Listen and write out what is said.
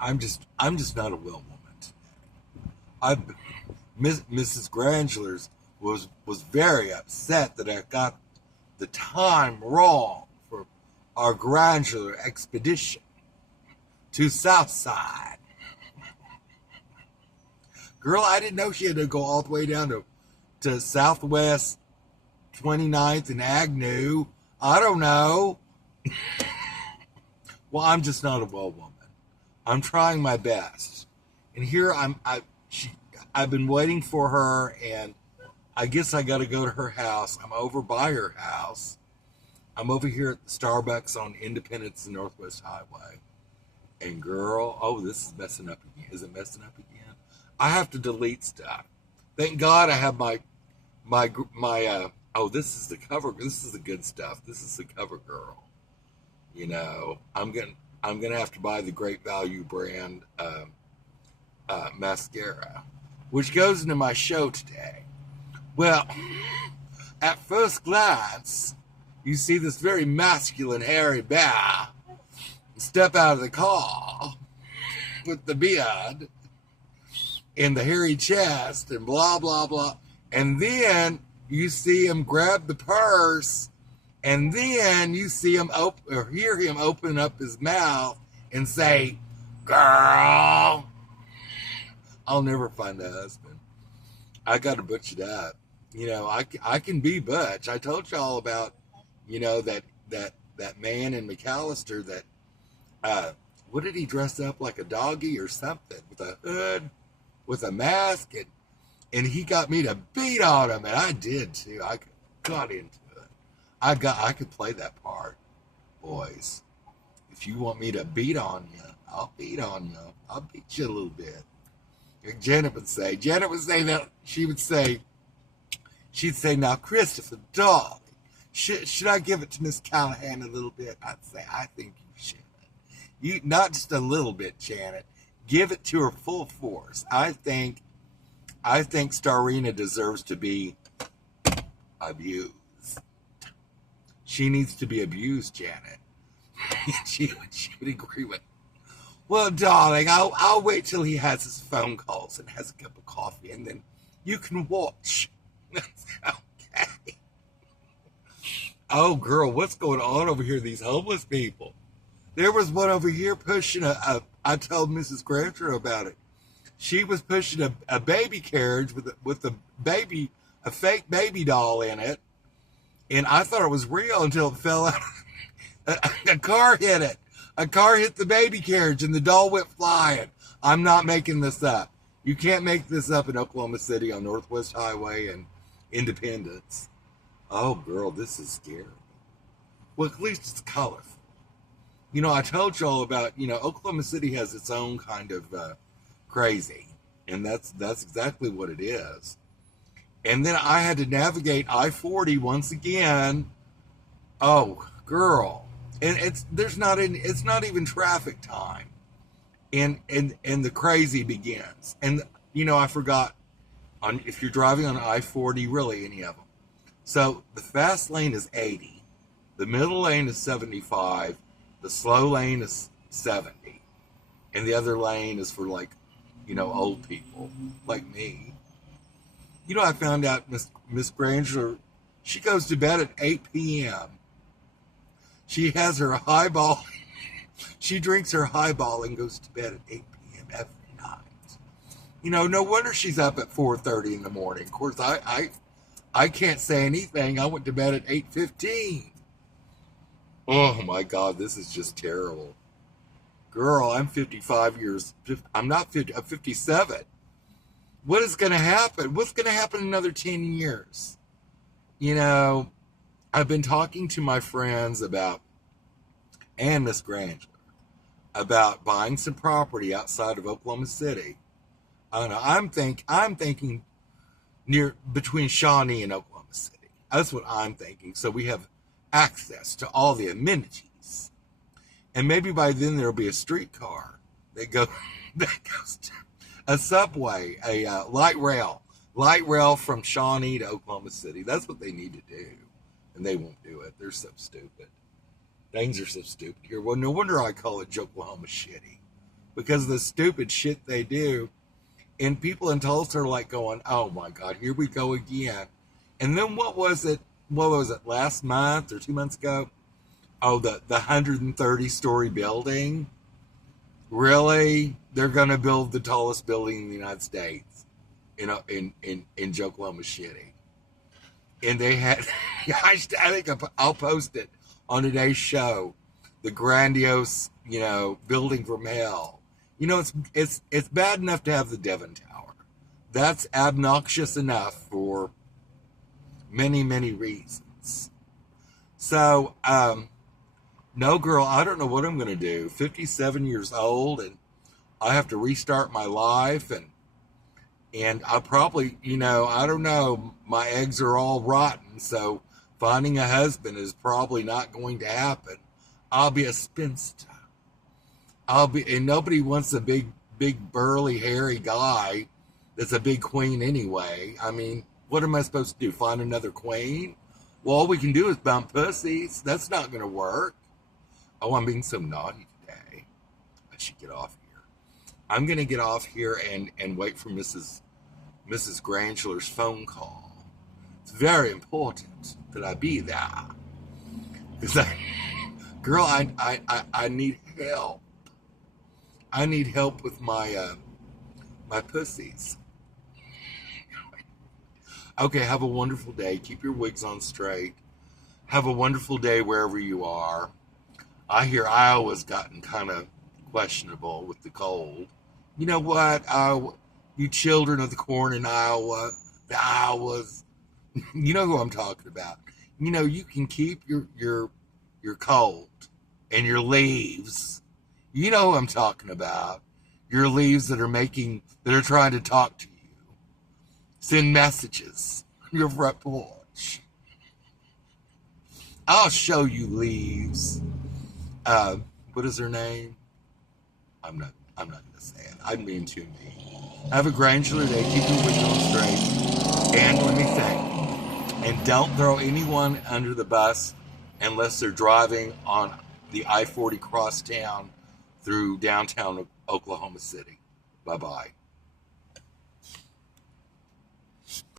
I'm just not a well woman. I Mrs. Grangelers was very upset that I got the time wrong for our Granger expedition to Southside. Girl, I didn't know she had to go all the way down to Southwest 29th and Agnew. I don't know. Well, I'm just not a well woman. I'm trying my best. And here I've been waiting for her, and I guess I got to go to her house. I'm over by her house. I'm over here at the Starbucks on Independence and Northwest Highway. And girl, oh, this is messing up again. Is it messing up again? I have to delete stuff. Thank God I have oh, this is the cover. This is the good stuff. This is the cover girl. You know, I'm gonna have to buy the Great Value brand mascara, which goes into my show today. Well, at first glance, you see this very masculine hairy bear step out of the car with the beard and the hairy chest and blah, blah, blah. And then you see him grab the purse, and then you see him hear him open up his mouth and say, "Girl." I'll never find a husband. I got to butch it up. You know, I can be butch. I told y'all about, you know, that man in McAllister that, what did he dress up like, a doggy or something, with a hood, with a mask, and he got me to beat on him, and I did too. I got into it. I could play that part, boys. If you want me to beat on you, I'll beat on you. I'll beat you a little bit. Like Janet would say that she'd say, now, Christopher, darling, should I give it to Miss Callahan a little bit? I'd say, I think you should. You, not just a little bit, Janet. Give it to her full force. I think Starina deserves to be abused. She needs to be abused, Janet. she would agree with. Well, darling, I'll wait till he has his phone calls and has a cup of coffee, and then you can watch. Okay. Oh, girl, what's going on over here? These homeless people. There was one over here pushing I told Mrs. Granger about it. She was pushing a baby carriage with a fake baby doll in it, and I thought it was real until it fell out. A car hit it. A car hit the baby carriage, and the doll went flying. I'm not making this up. You can't make this up in Oklahoma City on Northwest Highway and Independence. Oh, girl, this is scary. Well, at least it's colorful. You know, I told y'all about, you know, Oklahoma City has its own kind of crazy, and that's exactly what it is. And then I had to navigate I-40 once again. Oh, girl. And it's not even traffic time. And the crazy begins. And, you know, I forgot, if you're driving on I-40, really any of them. So the fast lane is 80. The middle lane is 75. The slow lane is 70. And the other lane is for, like, you know, old people like me. You know, I found out Miss Granger, she goes to bed at 8 p.m. She has her highball. She drinks her highball and goes to bed at 8 p.m. every night. You know, no wonder she's up at 4:30 in the morning. Of course, I can't say anything. I went to bed at 8:15. Oh my God, this is just terrible. Girl, I'm 55 years. I'm not 50. I'm 57. What is going to happen? What's going to happen in another 10 years? You know, I've been talking to my friends about, and Miss Granger, about buying some property outside of Oklahoma City. I don't know. I'm thinking between Shawnee and Oklahoma City. That's what I'm thinking. So we have access to all the amenities, and maybe by then there'll be a streetcar that goes to a subway, a light rail from Shawnee to Oklahoma City. That's what they need to do. And they won't do it. They're so stupid. Things are so stupid here. Well, no wonder I call it Oklahoma shitty. because of the stupid shit they do. And people in Tulsa are like going, oh my God, here we go again. And then what was it last month or 2 months ago? Oh, the 130-story building. Really? They're going to build the tallest building in the United States in Oklahoma City. And they had, I think I'll post it on today's show, the grandiose, building from hell. It's bad enough to have the Devon Tower. That's obnoxious enough for many, many reasons. So, no, girl, I don't know what I'm going to do. 57 years old, and I have to restart my life, and I probably, I don't know, my eggs are all rotten, so finding a husband is probably not going to happen. I'll be a spinster. And nobody wants a big, burly, hairy guy that's a big queen anyway. I mean, what am I supposed to do? Find another queen? Well, all we can do is bump pussies. That's not going to work. Oh, I'm being so naughty today. I should get off here. I'm going to get off here and wait for Mrs. Grangeler's phone call. It's very important that I be there. Because girl, I need help. I need help with my my pussies. Okay, have a wonderful day. Keep your wigs on straight. Have a wonderful day wherever you are. I hear Iowa's gotten kind of questionable with the cold. You know what? You children of the corn in Iowa, the Iowas, you know who I'm talking about. You can keep your cold and your leaves. You know who I'm talking about. Your leaves that are trying to talk to you. Send messages on your front porch. I'll show you leaves. What is her name? I'm not going to say it. I mean to me. Have a Granger day. Keep your wigs on straight. And let me think. And don't throw anyone under the bus unless they're driving on the I-40 crosstown through downtown Oklahoma City. Bye-bye.